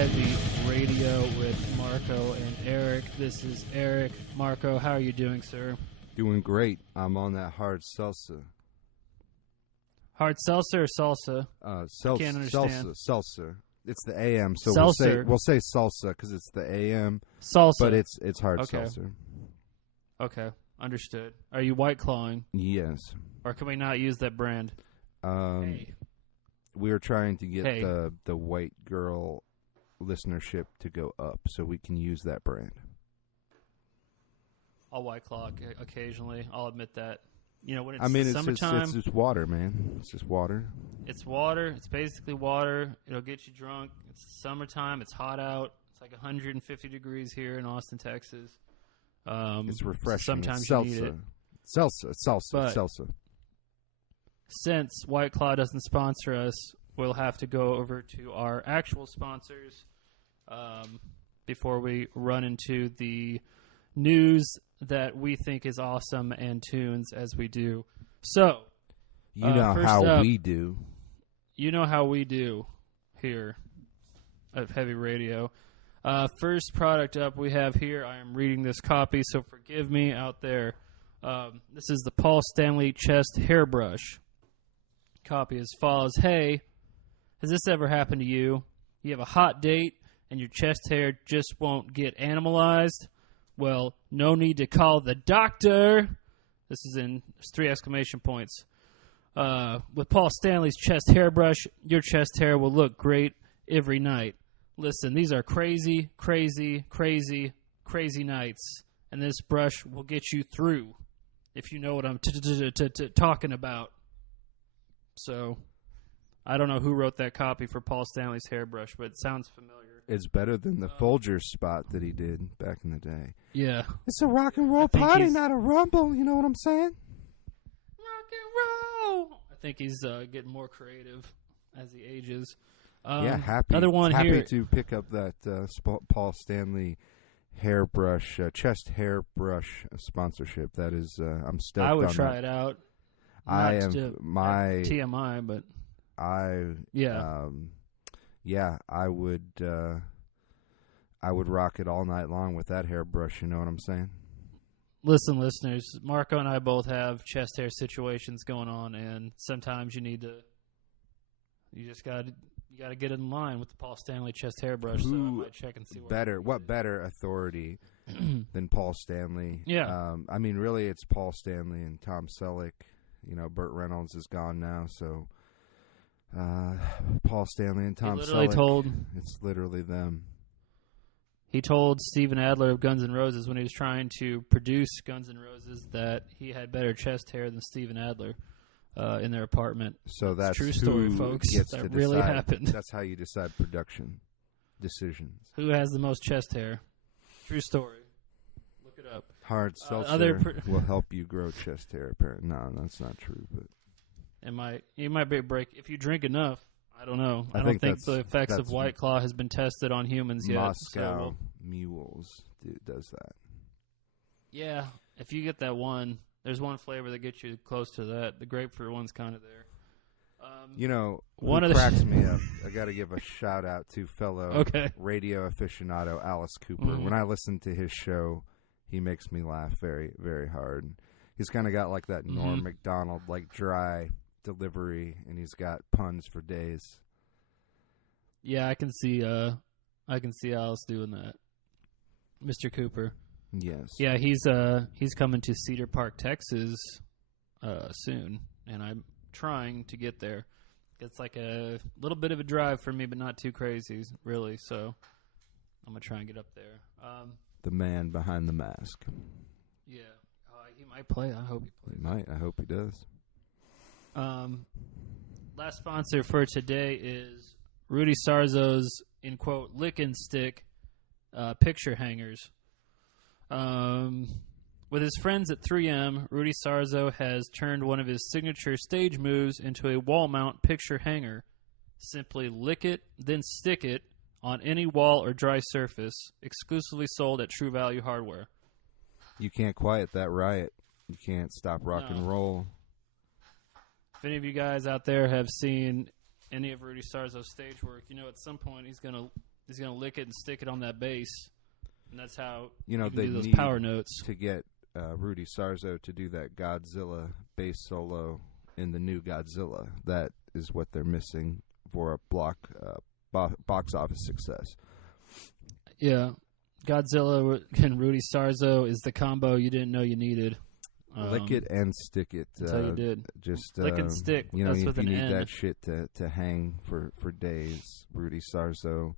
Heavy Radio with Marco and Eric. This is Eric. Marco, how are you doing, sir? Doing great. I'm on that hard salsa. Hard seltzer or salsa? Can't understand. Salsa. It's the AM, so Seltzer. we'll say salsa because it's the AM. Salsa. But it's hard Okay. seltzer. Okay, understood. Are you White Clawing? Yes. Or can we not use that brand? Hey. We are trying to get Hey. the white girl listenership to go up, so we can use that brand. I'll White Claw occasionally. I'll admit that. You know, when it's it's summertime, it's just water, man. It's just water. it's water. It's basically water. It'll get you drunk. It's summertime. It's hot out. It's like 150 degrees here in Austin, Texas. It's refreshing. Sometimes it's you salsa. need it. Salsa. But- Salsa. Since White Claw doesn't sponsor us, we'll have to go over to our actual sponsors before we run into the news that we think is awesome and tunes as we do. So, You know first how up, we do. You know how we do here at Heavy Radio. First product up we have here, I am reading this copy, so forgive me out there. This is the Paul Stanley Chest Hairbrush. Copy as follows. Hey, has this ever happened to you? You have a hot date and your chest hair just won't get animalized? Well, no need to call the doctor. This is in 3 exclamation points. With Paul Stanley's chest hairbrush, your chest hair will look great every night. Listen, these are crazy, crazy, crazy, crazy nights, and this brush will get you through, if you know what I'm talking about. So, I don't know who wrote that copy for Paul Stanley's hairbrush, but it sounds familiar. It's better than the Folgers spot that he did back in the day. Yeah. It's a rock and roll think party, he's- not a rumble. You know what I'm saying? Rock and roll! I think he's getting more creative as he ages. Happy. Another one happy here. to pick up that Paul Stanley hairbrush, chest hairbrush sponsorship. That is, I'm stoked. I would on try that. it out. I Not am to my TMI, but I yeah. I would rock it all night long with that hairbrush. You know what I'm saying? Listen, listeners, Marco and I both have chest hair situations going on, and sometimes you just got to get in line with the Paul Stanley chest hairbrush. So I Who might check and see where What better authority than Paul Stanley? Yeah. Really, it's Paul Stanley and Tom Selleck. You know, Burt Reynolds is gone now, so Paul Stanley and Tom Selleck. It's literally them. He told Steven Adler of Guns N' Roses when he was trying to produce Guns N' Roses that he had better chest hair than Steven Adler in their apartment. So that's true story, who folks. Gets That to really decide. happened. That's how you decide production decisions. Who has the most chest hair? True story. Look it up. Hard seltzer other will help you grow chest hair. Apparently, no, that's not true. But You might be a break if you drink enough. I don't know. I don't think think the effects of that's White Claw has been tested on humans yet. Moscow So Mules does that. yeah, if you get that one, there's one flavor that gets you close to that. The grapefruit one's kind of there. You know, One who of the cracks me up. I got to give a shout out to fellow Okay. radio aficionado Alice Cooper. Mhm. When I listen to his show, he makes me laugh very, very hard. He's kind of got like that Norm Macdonald, like dry delivery, and he's got puns for days. Yeah, I can see Alice doing that. Mr. Cooper. Yes. Yeah, he's coming to Cedar Park, Texas soon, and I'm trying to get there. It's like a little bit of a drive for me, but not too crazy, really. So I'm gonna try and get up there. The man behind the mask. Yeah, he might play. I hope he plays. He might. I hope he does. Last sponsor for today is Rudy Sarzo's, in quote, lick and stick picture hangers. With his friends at 3M, Rudy Sarzo has turned one of his signature stage moves into a wall mount picture hanger. Simply lick it, then stick it on any wall or dry surface, exclusively sold at True Value Hardware. You can't quiet that riot. You can't stop rock and roll. If any of you guys out there have seen any of Rudy Sarzo's stage work, you know at some point he's gonna he's gonna lick it and stick it on that bass, and that's how You know, you can they do those need power notes. to get Rudy Sarzo to do that Godzilla bass solo in the new Godzilla. That is what they're missing for a box office success. Yeah, Godzilla and Rudy Sarzo is the combo you didn't know you needed. Lick it and stick it. That's how you did. Just Lick and stick. You know, That's if with you an need N. that shit to hang for days, Rudy Sarzo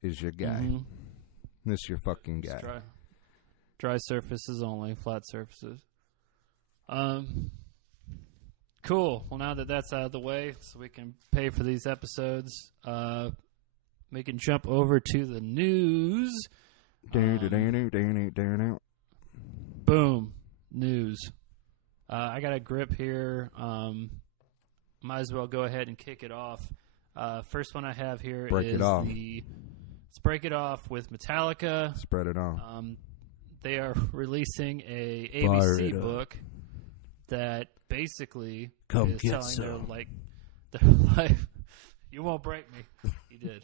is your guy. Mm-hmm. This is your fucking It's guy. dry surfaces only, flat surfaces. Cool. Well, now that that's out of the way, so we can pay for these episodes, we can jump over to the news. Boom. News. I got a grip here. Might as well go ahead and kick it off. First one I have here Break is it off. Let's break it off with Metallica. Spread it on. They are releasing a Fire ABC it up. book that basically Come is get telling some. their life. You won't break me. He did.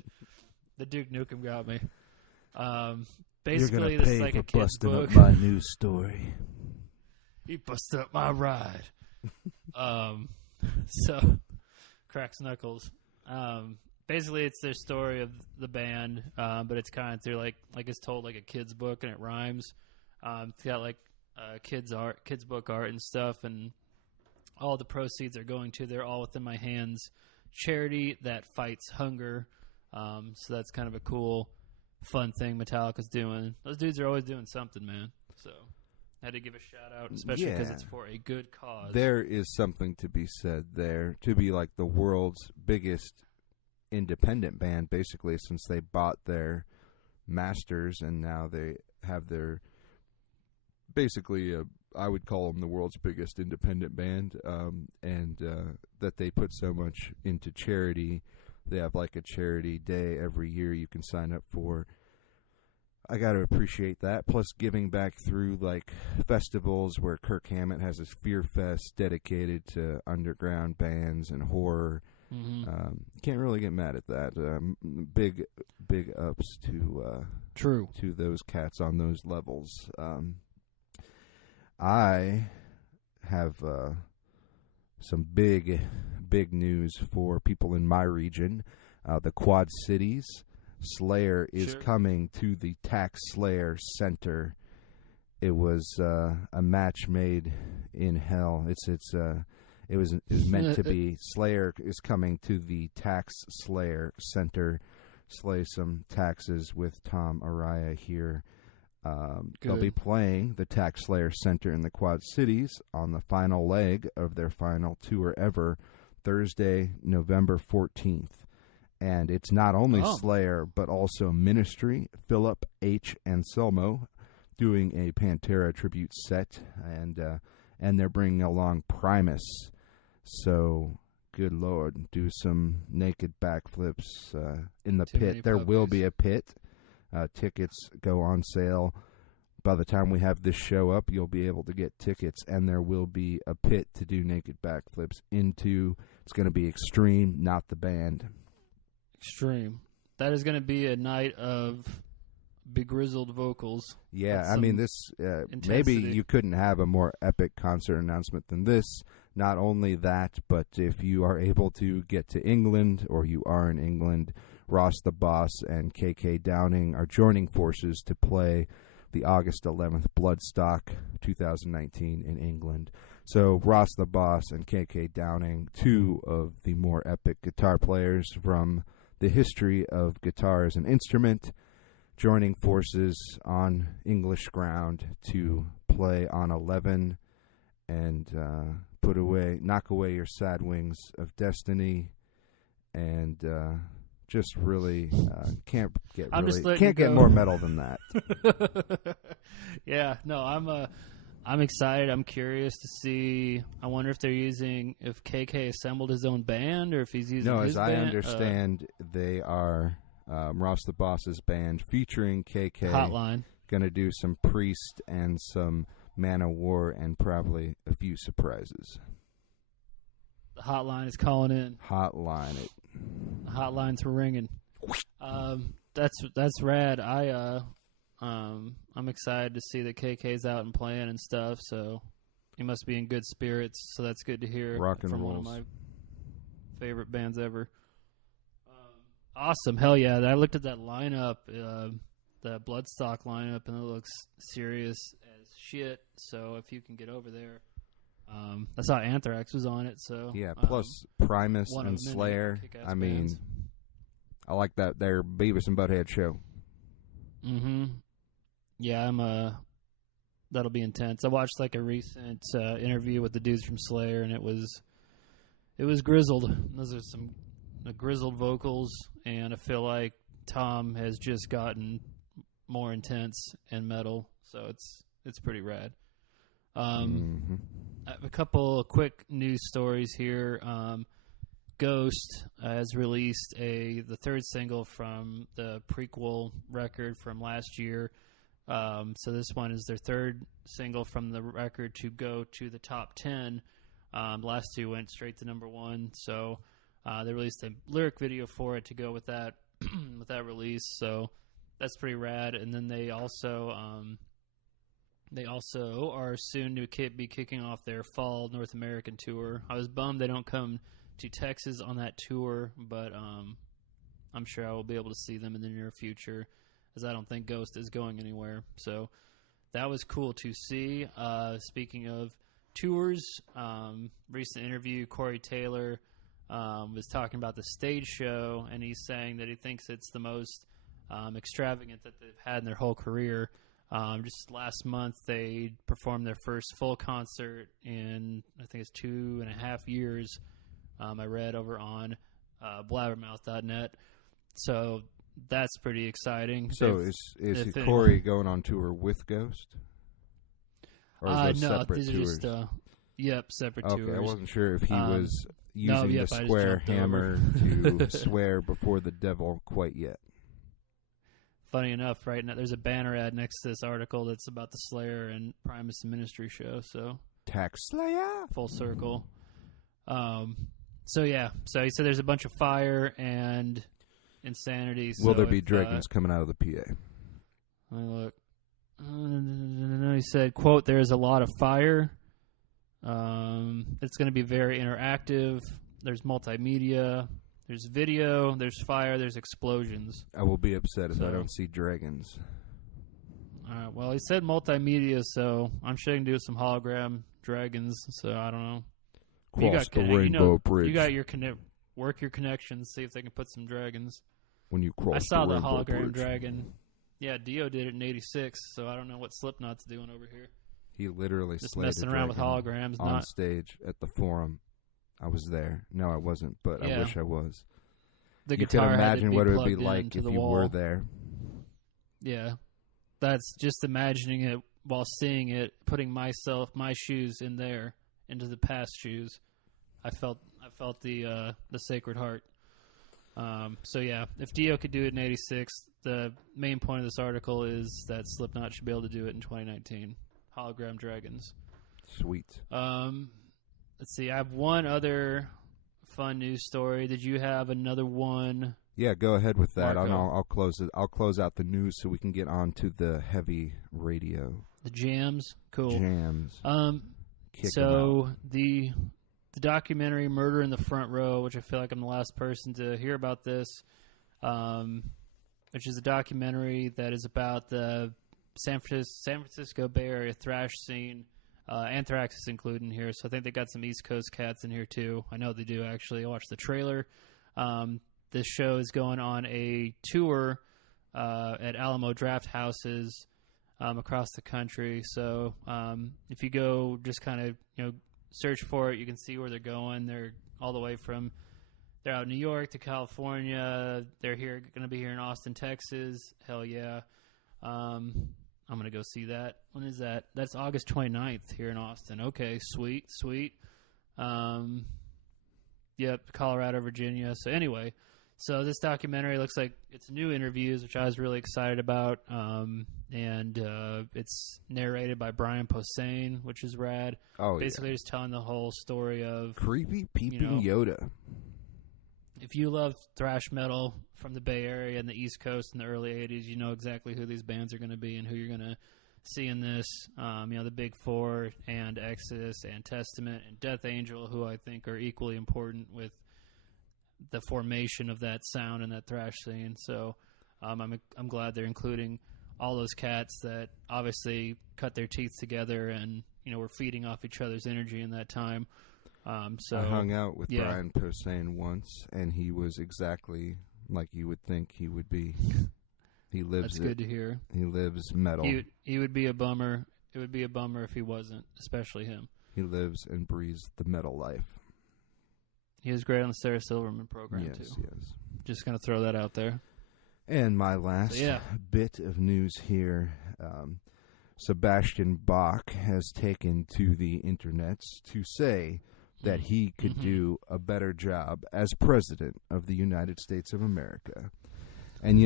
The Duke Nukem got me. Basically, this is like a kid's book. my news story. He busted up my ride. So cracks knuckles. Basically, it's their story of the band, but it's kind of through like it's told like a kid's book, and it rhymes. It's got like kids book art and stuff, and all the proceeds are going to They're All Within My Hands charity that fights hunger. So that's kind of a cool, fun thing Metallica's doing. Those dudes are always doing something, man. So I had to give a shout out, especially because it's for a good cause. There is something to be said there. To be like the world's biggest independent band, basically, since they bought their masters and now they have their basically I would call them the world's biggest independent band, and that they put so much into charity. They have like a charity day every year you can sign up for. I got to appreciate that. Plus giving back through like festivals where Kirk Hammett has his Fear Fest dedicated to underground bands and horror. Mm-hmm. Can't really get mad at that. Big ups True to those cats on those levels. I have some big news for people in my region. The Quad Cities. Slayer is coming to the Tax Slayer Center. It was a match made in hell. It was meant to be. Slayer is coming to the Tax Slayer Center. Slay some taxes with Tom Araya here. They'll be playing the Tax Slayer Center in the Quad Cities on the final leg of their final tour ever, Thursday, November 14th. And it's not only Slayer, but also Ministry, Philip H. Anselmo, doing a Pantera tribute set, and they're bringing along Primus. So, good Lord, do some naked backflips in the pit. There will be a pit. Tickets go on sale. By the time we have this show up, you'll be able to get tickets, and there will be a pit to do naked backflips into. It's going to be Extreme, not the band. Extreme. That is going to be a night of begrizzled vocals. Yeah, I mean, this maybe you couldn't have a more epic concert announcement than this. Not only that, but if you are able to get to England, or you are in England, Ross the Boss and KK Downing are joining forces to play the August 11th Bloodstock 2019 in England. So Ross the Boss and KK Downing, two of the more epic guitar players from the history of guitar as an instrument, joining forces on English ground to play on 11 and knock away your sad wings of destiny, and just really can't get more metal than that. Yeah, no, I'm excited. I'm curious to see. I wonder if KK assembled his own band, or if he's using his band. No, as I understand, they are Ross the Boss's band featuring KK. Hotline. Going to do some Priest and some Man of War, and probably a few surprises. The hotline is calling in. Hotline it. The hotline's ringing. That's rad. I'm excited to see that KK's out and playing and stuff. So he must be in good spirits. So that's good to hear. Rock and from rolls. one of my favorite bands ever. Awesome, hell yeah! I looked at that lineup, the Bloodstock lineup, and it looks serious as shit. So if you can get over there, I saw Anthrax was on it. So yeah, plus Primus and Slayer. I mean, bands. I like that their Beavis and Butthead show. Mm-hmm. Yeah, that'll be intense. I watched like a recent interview with the dudes from Slayer, and it was grizzled. Those are some grizzled vocals, and I feel like Tom has just gotten more intense and metal, so it's pretty rad. I have a couple of quick news stories here. Ghost has released the third single from the prequel record from last year. So this one is their third single from the record to go to the top 10. The last two went straight to number 1. So they released a lyric video for it to go with that with that release. So that's pretty rad. And then they also are soon to be kicking off their fall North American tour. I was bummed they don't come to Texas on that tour, but I'm sure I will be able to see them in the near future, as I don't think Ghost is going anywhere. So that was cool to see. Speaking of tours, recent interview, Corey Taylor was talking about the stage show, and he's saying that he thinks it's the most extravagant that they've had in their whole career. Just last month, they performed their first full concert in, I think it's 2.5 years. I read over on blabbermouth.net. So that's pretty exciting. So is Corey going on tour with Ghost? Or is no, separate these are tours? just separate tours. Okay, I wasn't sure if he was using the I square hammer to swear before the devil quite yet. Funny enough, right now there's a banner ad next to this article that's about the Slayer and Primus and Ministry show. So Tax Slayer, full circle. So yeah, so he said there's a bunch of fire and insanity. So will there be dragons coming out of the PA? Let me look. He said, quote, "There is a lot of fire. It's going to be very interactive. There's multimedia. There's video. There's fire. There's explosions." I will be upset if I don't see dragons. Well, he said multimedia, so I'm sure he can do some hologram dragons. So I don't know. Cross the Rainbow Bridge. You got your work your connections. See if they can put some dragons. When you cross, I saw the Rainbow hologram Bridge. dragon. Yeah, Dio did it in '86, so I don't know what Slipknot's doing over here. He literally just slayed messing a around with dragon holograms on stage at the Forum. I was there. No, I wasn't, but I wish I was. The you guitar can imagine what it would be plugged like into if the you wall. were there. Yeah, that's just imagining it while seeing it, putting my shoes in there into the past shoes. I felt the Sacred Heart. So yeah, if Dio could do it in '86, the main point of this article is that Slipknot should be able to do it in 2019. Hologram dragons. Sweet. Let's see. I have one other fun news story. Did you have another one? Yeah, go ahead with that. Marco? I'll close it. I'll close out the news so we can get on to the heavy radio. The jams. Cool. Jams. So the documentary Murder in the Front Row, which I feel like I'm the last person to hear about this, which is a documentary that is about the San Francisco Bay Area thrash scene. Anthrax is included in here, so I think they got some East Coast cats in here too. I know they do, actually. I watched the trailer. This show is going on a tour at Alamo Draft Houses across the country. So if you go just kind of search for it, you can see where they're going. They're all the way from they're out in New York to California. They're going to be here in Austin, Texas. Hell yeah. I'm going to go see that. When is that? That's August 29th here in Austin. Okay, sweet. Yep, Colorado, Virginia. So anyway, this documentary looks like it's new interviews, which I was really excited about. And it's narrated by Brian Posehn, which is rad. Oh, basically just telling the whole story of creepy peeping Yoda. if you love thrash metal from the Bay Area and the East Coast in the early 80s, you know exactly who these bands are going to be and who you're going to see in this. The Big Four and Exodus and Testament and Death Angel, who I think are equally important with the formation of that sound and that thrash scene. So I'm glad they're including all those cats that obviously cut their teeth together and, were feeding off each other's energy in that time. So I hung out with Brian Posehn once, and he was exactly like you would think he would be. He lives. That's good to hear. He lives metal. He would be a bummer. It would be a bummer if he wasn't, especially him. He lives and breathes the metal life. He was great on the Sarah Silverman program, too. Yes. Just going to throw that out there. And my last bit of news here, Sebastian Bach has taken to the internets to say that he could do a better job as president of the United States of America. And,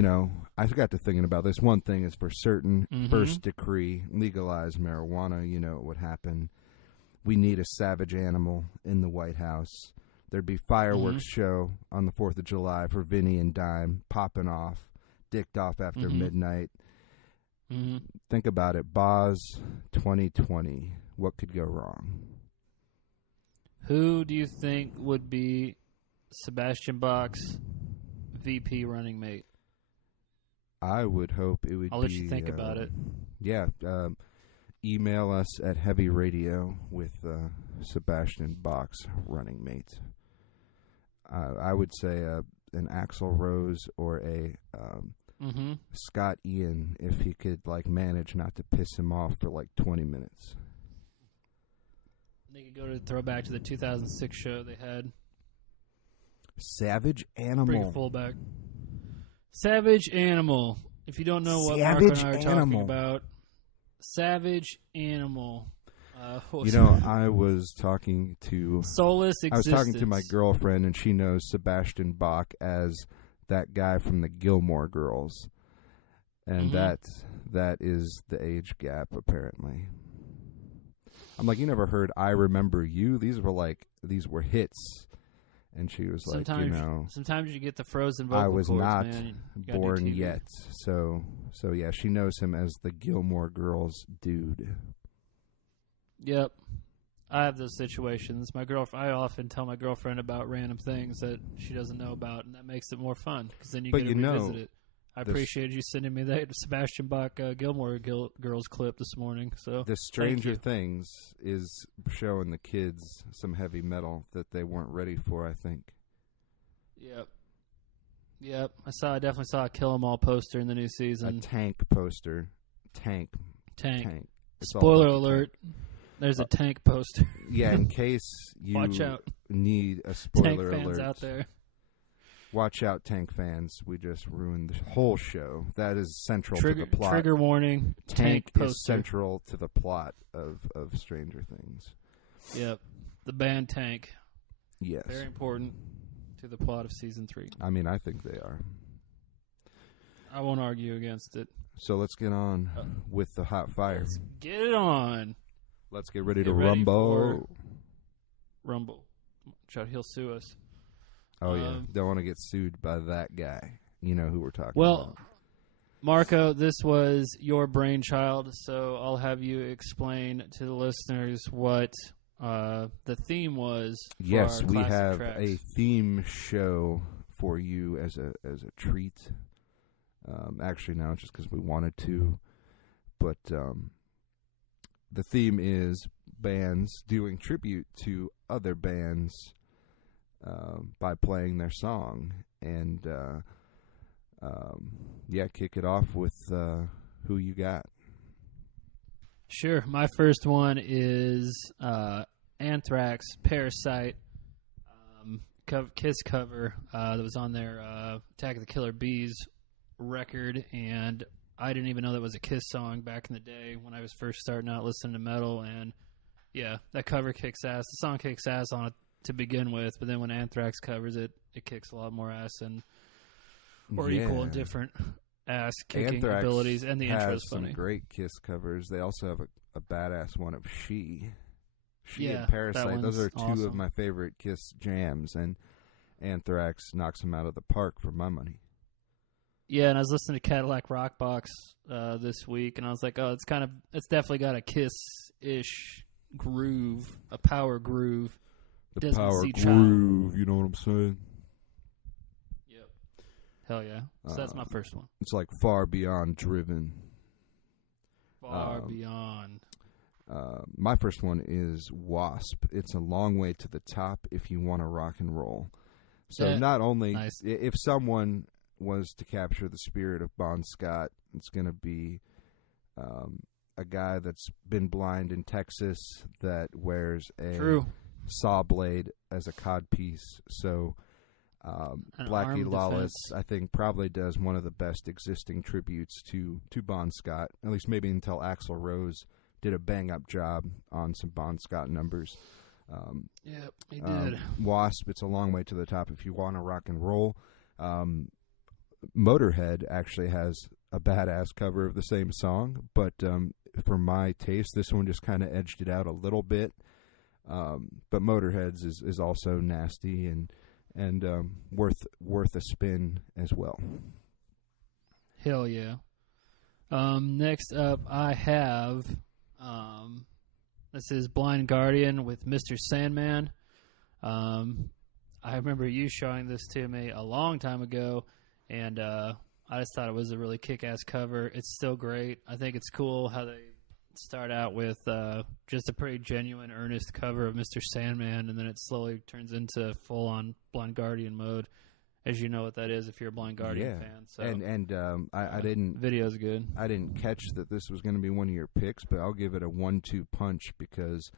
I got to thinking about this. One thing is for certain, first decree, legalize marijuana, what would happen. We need a savage animal in the White House. There'd be fireworks show on the 4th of July for Vinny and Dime, popping off, dicked off after midnight. Think about it. Boz 2020. What could go wrong? Who do you think would be Sebastian Bach's VP running mate? I would hope it would be... I'll let you think about it. Yeah. Email us at Heavy Radio with Sebastian Bach's running mate. I would say an Axl Rose or a Scott Ian, if he could manage not to piss him off for 20 minutes. They could go to throwback to the 2006 show they had. Savage Animal. Bring a fullback. Savage Animal. If you don't know what Marco and I are talking about, Savage Animal. I was talking to Soulless Existence. I was talking to my girlfriend, and she knows Sebastian Bach as that guy from the Gilmore Girls, and that is the age gap apparently. I'm like, you never heard "I Remember You"? These were hits, and she was sometimes you get the frozen vocal I was cords, not man. born yet, so yeah, she knows him as the Gilmore Girls dude. Yep. I have those situations. I often tell my girlfriend about random things that she doesn't know about, and that makes it more fun because then you get to revisit it. I appreciate you sending me that Sebastian Bach Gilmore Girls clip this morning. So the Stranger Things is showing the kids some heavy metal that they weren't ready for, I think. Yep. I definitely saw a Kill 'Em All poster in the new season. A Tank poster. Tank. Spoiler alert. There's a Tank poster. Yeah, in case you Watch out. Need a spoiler Tank fans alert out there. Watch out, Tank fans. We just ruined the whole show. That is central to the plot. Trigger warning. Tank poster. Is central to the plot of Stranger Things. Yep. The band Tank. Yes. Very important to the plot of Season 3. I mean, I think they are. I won't argue against it. So let's get on with the hot fire. Let's get it on. Let's get ready to rumble. Rumble. He'll sue us. Oh, yeah. Don't want to get sued by that guy. You know who we're talking about. Well, Marco, this was your brainchild, so I'll have you explain to the listeners what the theme was for yes, our we classic have tracks. a theme show for you as a treat. Actually, now it's just because we wanted to. But the theme is bands doing tribute to other bands by playing their song. And, kick it off with who you got. Sure. My first one is Anthrax, Parasite, Kiss cover that was on their Attack of the Killer Bees record, and I didn't even know that was a Kiss song back in the day when I was first starting out listening to metal, and yeah, that cover kicks ass. The song kicks ass on it to begin with, but then when Anthrax covers it, it kicks a lot more ass or equal and different ass kicking Anthrax abilities, and the intro is some funny. Great Kiss covers. They also have a badass one of She Yeah, and Parasite. Those are two awesome. of my favorite Kiss jams, and Anthrax knocks them out of the park for my money. Yeah, and I was listening to Cadillac Rockbox this week, and I was like, oh, it's definitely got a Kiss-ish groove, a power groove. The power groove, you know what I'm saying? Yep. Hell yeah. So that's my first one. It's like Far Beyond Driven. Far Beyond. My first one is Wasp. It's a long way to the top if you want to rock and roll. So not only nice. If someone was to capture the spirit of Bon Scott, it's going to be a guy that's been blind in Texas that wears a saw blade as a codpiece. So Blackie Lawless, I think, probably does one of the best existing tributes to Bon Scott, at least maybe until Axl Rose did a bang-up job on some Bon Scott numbers. Yep, he did. Wasp, it's a long way to the top if you want to rock and roll. Motorhead actually has a badass cover of the same song, but for my taste, this one just kind of edged it out a little bit. But Motorhead's is also nasty and worth a spin as well. Hell yeah. Next up, I have this is Blind Guardian with Mr. Sandman. I remember you showing this to me a long time ago, and I just thought it was a really kick-ass cover. It's still great. I think it's cool how they start out with just a pretty genuine, earnest cover of Mr. Sandman, and then it slowly turns into full-on Blind Guardian mode, as you know what that is if you're a Blind Guardian fan. So, I didn't... Video's good. I didn't catch that this was going to be one of your picks, but I'll give it a 1-2 punch because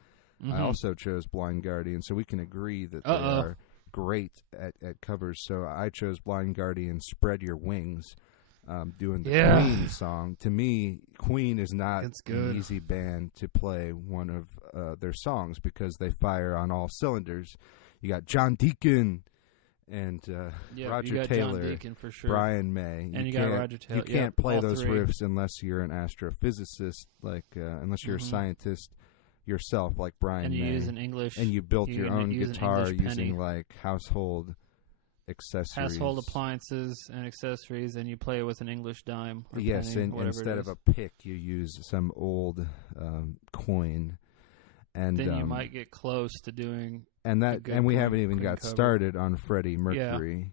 I also chose Blind Guardian, so we can agree that they are great at covers. So I chose Blind Guardian, Spread Your Wings, doing the Queen song. To me, Queen is not an easy band to play one of their songs because they fire on all cylinders. You got John Deacon and Roger Taylor, John Deacon for sure. Brian May. And you got Roger Taylor. You can't play those riffs unless you're an astrophysicist, unless you're a scientist yourself, like Brian May. And you use an English... And you built your own guitar using, household accessories. Household appliances and accessories, and you play it with an English dime or yes, penny, and instead of a pick, you use some old coin. And then you might get close to doing... And we haven't even got started on Freddie Mercury.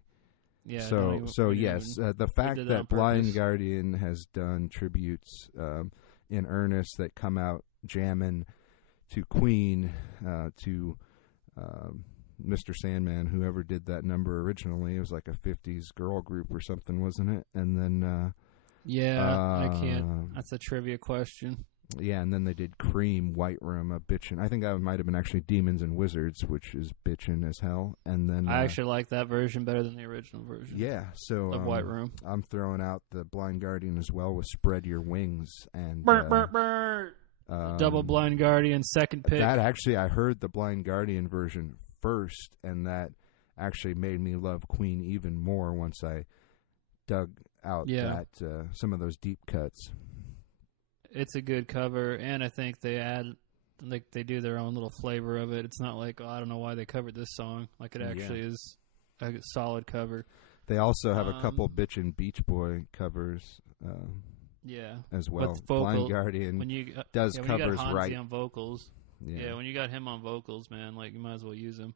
Yeah. So yes, the fact that Blind Guardian has done tributes in earnest that come out jamming to Queen, to Mr. Sandman, whoever did that number originally, it was like a 50s girl group or something, wasn't it? And then I can't. That's a trivia question. Yeah, and then they did Cream, White Room, a bitchin'. I think that might have been actually Demons and Wizards, which is bitchin' as hell. And then I actually like that version better than the original version. Yeah, so of White Room. I'm throwing out the Blind Guardian as well with Spread Your Wings and double Blind Guardian second pick. That actually, I heard the Blind Guardian version first, and that actually made me love Queen even more once I dug out some of those deep cuts. It's a good cover, and I think they do their own little flavor of it. It's not like, I don't know why they covered this song. Like, it actually is a solid cover. They also have a couple Bitchin' Beach Boy covers as well. Blind Guardian does covers you got Hansi right. on vocals. Yeah, when you got him on vocals, man, you might as well use him.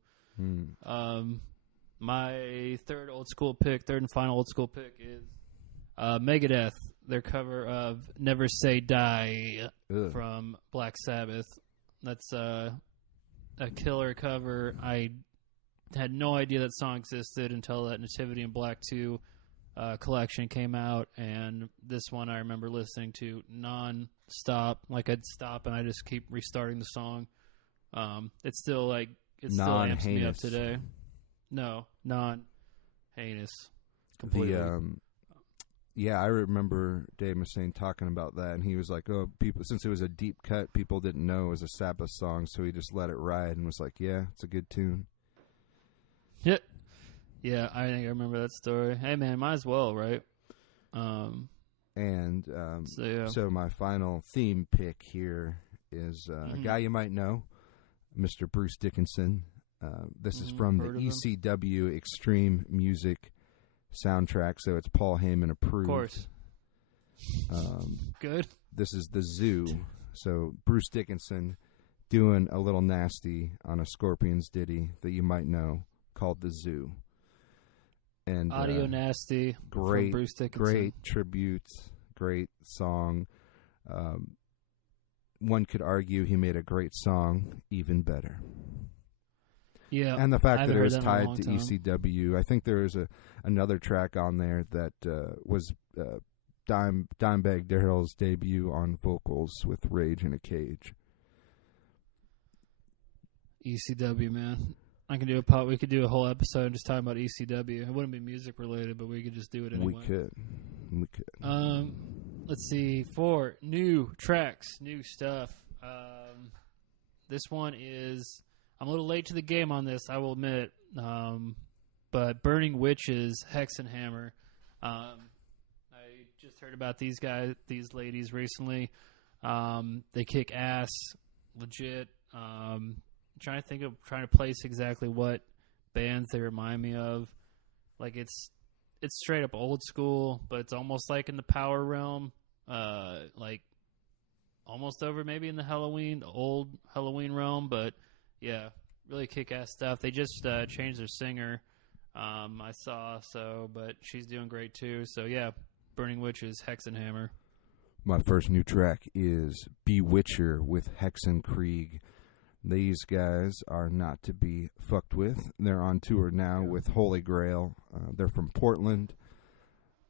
My third and final old school pick is Megadeth. Their cover of Never Say Die from Black Sabbath. That's a killer cover. I had no idea that song existed until that Nativity in Black 2 collection came out, and this one I remember listening to non-stop. I'd stop and I just keep restarting the song. It still amps me up today. No, non-heinous. Completely. Yeah, I remember Dave Mustaine talking about that, and he was like, "Oh, people, since it was a deep cut, people didn't know it was a Sabbath song, so he just let it ride and was like, yeah, it's a good tune." Yeah, I think I remember that story. Hey, man, might as well, right? So my final theme pick here is a guy you might know, Mr. Bruce Dickinson. This is from the ECW Extreme Music soundtrack, so it's Paul Heyman approved. Of course. Good. This is The Zoo. So Bruce Dickinson doing a little nasty on a Scorpions ditty that you might know called The Zoo. And Audio Nasty great, from Bruce Dickinson. Great tribute, great song. One could argue he made a great song even better. Yeah, and the fact that it was tied to ECW. I think there is another track on there that was Dimebag Darrell's debut on vocals with Rage in a Cage. ECW, man. We could do a whole episode just talking about ECW. It wouldn't be music related, but we could just do it anyway. We could. Let's see. 4 new tracks, new stuff. This one is, I'm a little late to the game on this, I will admit. But Burning Witches, Hexenhammer. I just heard about these ladies recently. They kick ass, legit. Trying to place exactly what bands they remind me of. Like it's straight up old school, but it's almost like in the power realm. Like almost over maybe in the old Halloween realm, but yeah, really kick ass stuff. They just changed their singer. I saw but she's doing great too. So yeah, Burning Witches, Hexenhammer. My first new track is Bewitcher with Hexenkrieg. These guys are not to be fucked with. They're on tour now with Holy Grail. They're from Portland.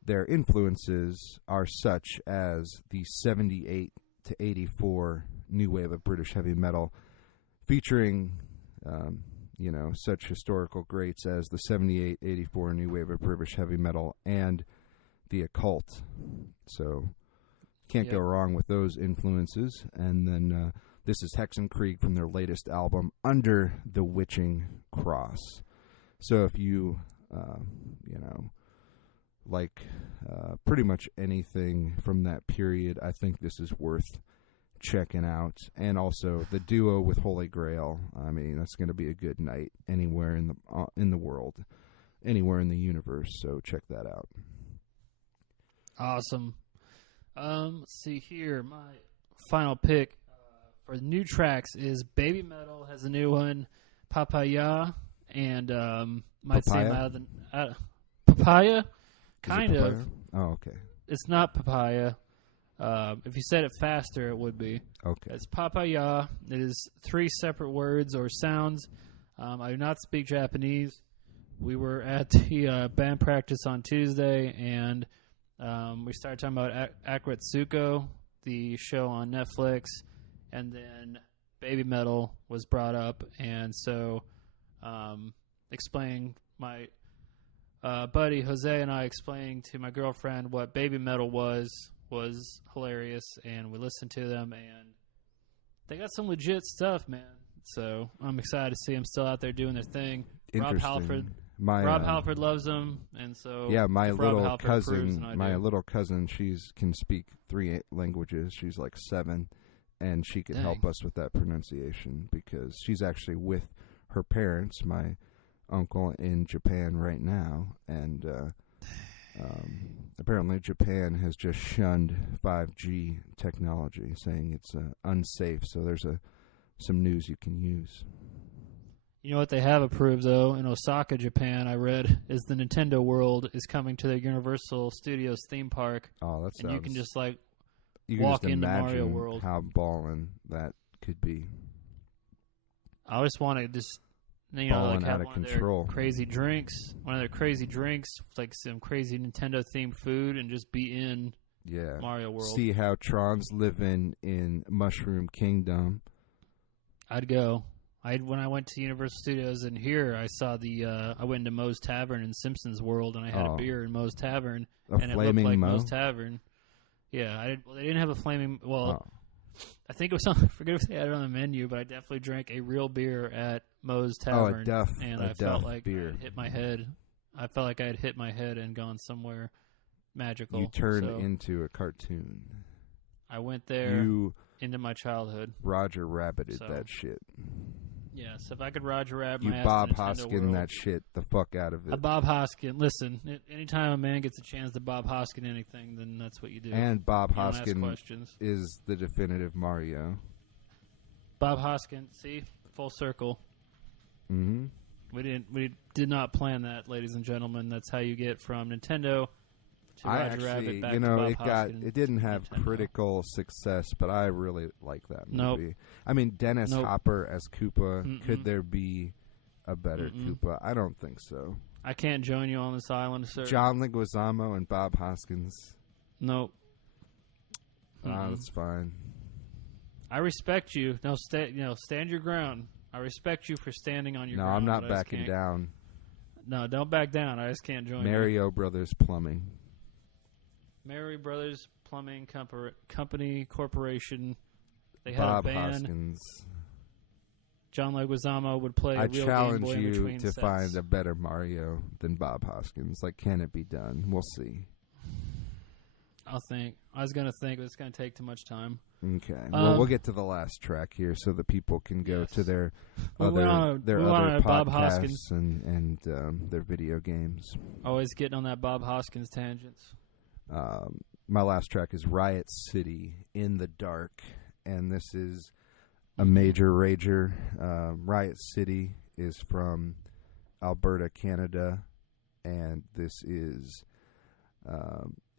Their influences are such as the 78 to 84 new wave of British heavy metal, featuring, such historical greats as the 78, 84 new wave of British heavy metal and the Occult. So can't go wrong with those influences. And then this is Hexenkrieg from their latest album, Under the Witching Cross. So if you, like pretty much anything from that period, I think this is worth checking out. And also the duo with Holy Grail. I mean, that's going to be a good night anywhere in the world, anywhere in the universe. So check that out. Awesome. Let's see here. My final pick for the new tracks is Baby Metal has a new one, Papaya, and might say I'm out of the Papaya. Kind of. Oh, okay. It's not papaya. If you said it faster, it would be. Okay. It's papaya. It is 3 separate words or sounds. I do not speak Japanese. We were at the band practice on Tuesday, and we started talking about Akuretsuko, the show on Netflix, and then Baby Metal was brought up, and so explaining my buddy Jose and I explaining to my girlfriend what Baby Metal was hilarious, and we listened to them, and they got some legit stuff, man. So I'm excited to see them still out there doing their thing. Rob Halford loves them, and so my little cousin, can speak 3 languages. She's like 7, and she could help us with that pronunciation because she's actually with her parents, my uncle, in Japan right now, and apparently Japan has just shunned 5G technology, saying it's unsafe. So there's some news you can use. You know what they have approved, though, in Osaka, Japan, I read, is the Nintendo World is coming to the Universal Studios theme park. Oh, that sounds... And you can just, walk into Mario World. How ballin' that could be. I just want to just... have out of one control. Of their crazy drinks, like some crazy Nintendo-themed food, and just be in Mario World. See how Tron's living in Mushroom Kingdom. I'd go. When I went to Universal Studios in here, I saw I went into Moe's Tavern in Simpsons World, and I had a beer in Moe's Tavern, and it looked like Moe's Tavern. Yeah, they didn't have a flaming... Well, I think it was I forget if they had it on the menu, but I definitely drank a real beer at Moe's Tavern. And I felt like I had hit my head. I felt like I had hit my head and gone somewhere magical. You turned into a cartoon. I went there into my childhood. Roger Rabbited that shit. Yes, if I could Roger Rabbit You my Bob ass to Nintendo Hoskin World. that shit the fuck out of it. A Bob Hoskin. Listen, anytime a man gets a chance to Bob Hoskin anything, then that's what you do. And Bob You don't ask Hoskin questions. is the definitive Mario. Bob Hoskin, see? Full circle. Mm-hmm. We did not plan that, ladies and gentlemen. That's how you get from Nintendo to Roger Rabbit back to Bob Hoskin. It didn't have Nintendo. critical success, but I really like that Nope. movie. I mean, Dennis Nope. Hopper as Koopa. Mm-mm. Could there be a better Koopa? I don't think so. I can't join you on this island, sir. John Leguizamo and Bob Hoskins. Nope. That's fine. I respect you. No, stand your ground. I respect you for standing on your No, ground. I'm not but I just backing can't- down. No, don't back down. I just can't join you. Mario Brothers Plumbing. Mary Brothers Plumbing Company Corporation. They had Bob a van. Hoskins. John Leguizamo would play a I real Game challenge Boy in you between to sets. find a better Mario than Bob Hoskins. Like, can it be done? We'll see. I'll think. I was going to think, but it's going to take too much time. Okay. Well, we'll get to the last track here so that people can go Yes. to their We went on other a Bob podcasts Hoskins. and their video games. Always getting on that Bob Hoskins tangents. My last track is Riot City, In the Dark, and this is a major rager. Riot City is from Alberta, Canada, and this is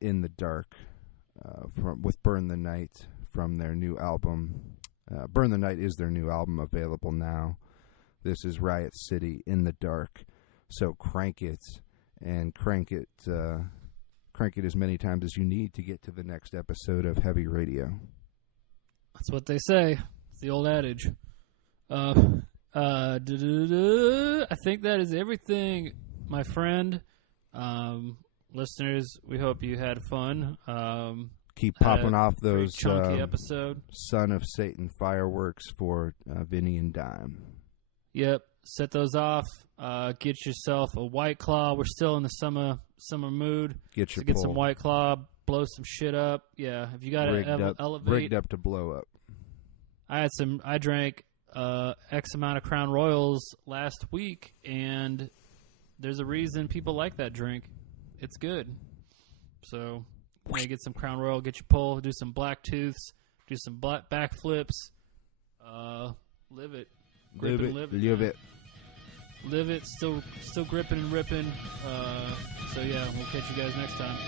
In the Dark with Burn the Night from their new album. Burn the Night is their new album, available now. This is Riot City, In the Dark. So crank it, and crank it as many times as you need to get to the next episode of Heavy Radio. That's what they say. It's the old adage. I think that is everything, my friend. Listeners, we hope you had fun. Keep popping off Pretty those chunky episode. Son of Satan fireworks for Vinny and Dime. Yep, set those off. Get yourself a White Claw. We're still in the summer mood. Get your So get pull some White Claw. Blow some shit up. Yeah, if you got to elevate. rigged up to blow up. I drank X amount of Crown Royals last week, and there's a reason people like that drink. It's good. So, get some Crown Royal, get your pull, do some black tooths, do some backflips. Live it. Grip and live it. Live it. Live it. Still gripping and ripping. So, yeah, we'll catch you guys next time.